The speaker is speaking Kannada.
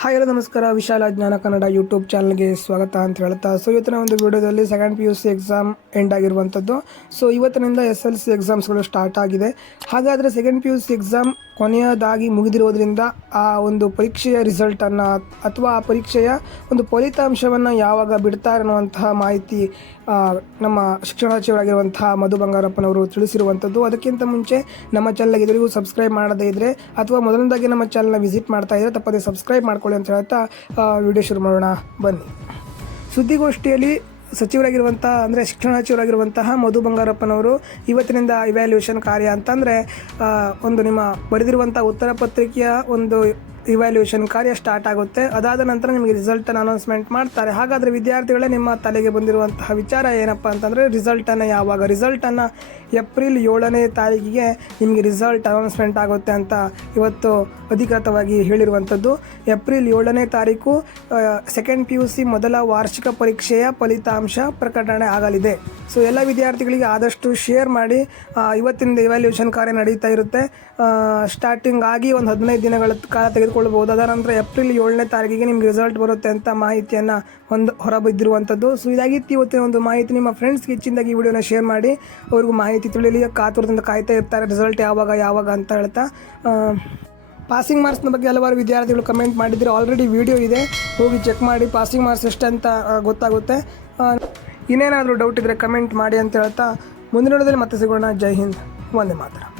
ಹಾಯ್ ಹಲೋ ನಮಸ್ಕಾರ. ವಿಶಾಲ ಜ್ಞಾನ ಕನ್ನಡ ಯೂಟ್ಯೂಬ್ ಚಾನಲ್ಗೆ ಸ್ವಾಗತ ಅಂತ ಹೇಳ್ತಾ ಇವತ್ತಿನ ಒಂದು ವಿಡಿಯೋದಲ್ಲಿ ಸೆಕೆಂಡ್ PUC ಎಕ್ಸಾಮ್ ಎಂಡ್ ಆಗಿರುವಂಥದ್ದು. ಇವತ್ತಿನಿಂದ SLC ಎಕ್ಸಾಮ್ಸ್ಗಳು ಸ್ಟಾರ್ಟ್ ಆಗಿದೆ. ಹಾಗಾದರೆ ಸೆಕೆಂಡ್ PUC ಎಕ್ಸಾಮ್ ಕೊನೆಯದಾಗಿ ಮುಗಿದಿರೋದ್ರಿಂದ ಆ ಒಂದು ಪರೀಕ್ಷೆಯ ರಿಸಲ್ಟನ್ನು ಅಥವಾ ಆ ಪರೀಕ್ಷೆಯ ಒಂದು ಫಲಿತಾಂಶವನ್ನು ಯಾವಾಗ ಬಿಡ್ತಾರೆ ಅನ್ನುವಂತಹ ಮಾಹಿತಿ ನಮ್ಮ ಶಿಕ್ಷಣ ಸಚಿವರಾಗಿರುವಂತಹ ಮಧು ಬಂಗಾರಪ್ಪನವರು ತಿಳಿಸಿರುವಂಥದ್ದು. ಅದಕ್ಕಿಂತ ಮುಂಚೆ ನಮ್ಮ ಚಾನಲ್ಗೆ ಇದುವರೆಗೂ ಸಬ್ಸ್ಕ್ರೈಬ್ ಮಾಡದೇ ಇದ್ದರೆ ಅಥವಾ ಮೊದಲನೇದಾಗಿ ನಮ್ಮ ಚಾನಲ್ನ ವಿಸಿಟ್ ಮಾಡ್ತಾ ಇದ್ದರೆ ತಪ್ಪದೇ ಸಬ್ಸ್ಕ್ರೈಬ್ ಮಾಡ್ಕೊಳ್ಳಿ ಅಂತ ಹೇಳ್ತಾ ವಿಡಿಯೋ ಶುರು ಮಾಡೋಣ ಬನ್ನಿ. ಸುದ್ದಿಗೋಷ್ಠಿಯಲ್ಲಿ ಅಂದರೆ ಶಿಕ್ಷಣ ಸಚಿವರಾಗಿರುವಂತಹ ಮಧು ಬಂಗಾರಪ್ಪನವರು ಇವತ್ತಿನಿಂದ ಇವ್ಯಾಲ್ಯೂಯೇಷನ್ ಕಾರ್ಯ ಅಂತಂದರೆ ಒಂದು ನಿಮ್ಮ ಬರೆದಿರುವಂಥ ಉತ್ತರ ಪತ್ರಿಕೆಯ ಒಂದು ಇವ್ಯಾಲ್ಯೂಯೇಷನ್ ಕಾರ್ಯ ಸ್ಟಾರ್ಟ್ ಆಗುತ್ತೆ. ಅದಾದ ನಂತರ ನಿಮಗೆ ರಿಸಲ್ಟನ್ನು ಅನೌನ್ಸ್ಮೆಂಟ್ ಮಾಡ್ತಾರೆ. ಹಾಗಾದರೆ ವಿದ್ಯಾರ್ಥಿಗಳೇ, ನಿಮ್ಮ ತಲೆಗೆ ಬಂದಿರುವಂತಹ ವಿಚಾರ ಏನಪ್ಪ ಅಂತಂದರೆ ರಿಸಲ್ಟನ್ನು ಯಾವಾಗ? ರಿಸಲ್ಟನ್ನು ಏಪ್ರಿಲ್ 7ನೇ ತಾರೀಕಿಗೆ ನಿಮಗೆ ರಿಸಲ್ಟ್ ಅನೌನ್ಸ್ಮೆಂಟ್ ಆಗುತ್ತೆ ಅಂತ ಇವತ್ತು ಅಧಿಕೃತವಾಗಿ ಹೇಳಿರುವಂಥದ್ದು. ಏಪ್ರಿಲ್ 7ನೇ ತಾರೀಕು ಸೆಕೆಂಡ್ PUC ಮೊದಲ ವಾರ್ಷಿಕ ಪರೀಕ್ಷೆಯ ಫಲಿತಾಂಶ ಪ್ರಕಟಣೆ ಆಗಲಿದೆ. ಎಲ್ಲ ವಿದ್ಯಾರ್ಥಿಗಳಿಗೆ ಆದಷ್ಟು ಶೇರ್ ಮಾಡಿ. ಇವತ್ತಿನಿಂದ ಇವ್ಯಾಲ್ಯೂಯೇಷನ್ ಕಾರ್ಯ ನಡೀತಾ ಇರುತ್ತೆ. ಸ್ಟಾರ್ಟಿಂಗ್ ಆಗಿ ಒಂದು 15 ದಿನಗಳ ಕಾಲ ತೆಗೆದುಕೊಳ್ಳಬಹುದು. ಅದರ ನಂತರ ಏಪ್ರಿಲ್ 7ನೇ ತಾರೀಕಿಗೆ ನಿಮ್ಗೆ ರಿಸಲ್ಟ್ ಬರುತ್ತೆ ಅಂತ ಮಾಹಿತಿಯನ್ನು ಹೊರಬಿದ್ದಿರುವಂಥದ್ದು. ಇದಾಗಿತ್ತು ಇವತ್ತಿನ ಒಂದು ಮಾಹಿತಿ. ನಿಮ್ಮ ಫ್ರೆಂಡ್ಸ್ಗೆ ಹೆಚ್ಚಿನದಾಗಿ ಈ ವಿಡಿಯೋನ ಶೇರ್ ಮಾಡಿ, ಅವ್ರಿಗೂ ಮಾಹಿತಿ ತಿಳಿಯಲಿ. ಕಾತುರದಿಂದ ಕಾಯ್ತಾ ಇರ್ತಾರೆ ರಿಸಲ್ಟ್ ಯಾವಾಗ ಅಂತ ಹೇಳ್ತಾ. ಪಾಸಿಂಗ್ ಮಾರ್ಕ್ಸ್ನ ಬಗ್ಗೆ ಹಲವಾರು ವಿದ್ಯಾರ್ಥಿಗಳು ಕಮೆಂಟ್ ಮಾಡಿದರೆ ಆಲ್ರೆಡಿ ವಿಡಿಯೋ ಇದೆ, ಹೋಗಿ ಚೆಕ್ ಮಾಡಿ. ಪಾಸಿಂಗ್ ಮಾರ್ಕ್ಸ್ ಎಷ್ಟಂತ ಗೊತ್ತಾಗುತ್ತೆ. ಇನ್ನೇನಾದರೂ ಡೌಟ್ ಇದ್ದರೆ ಕಮೆಂಟ್ ಮಾಡಿ ಅಂತ ಹೇಳ್ತಾ ಮುಂದಿನ ವಿಡಿಯೋದಲ್ಲಿ ಮತ್ತೆ ಸಿಗೋಣ. ಜೈ ಹಿಂದ್, ವಂದೇ ಮಾತರಂ.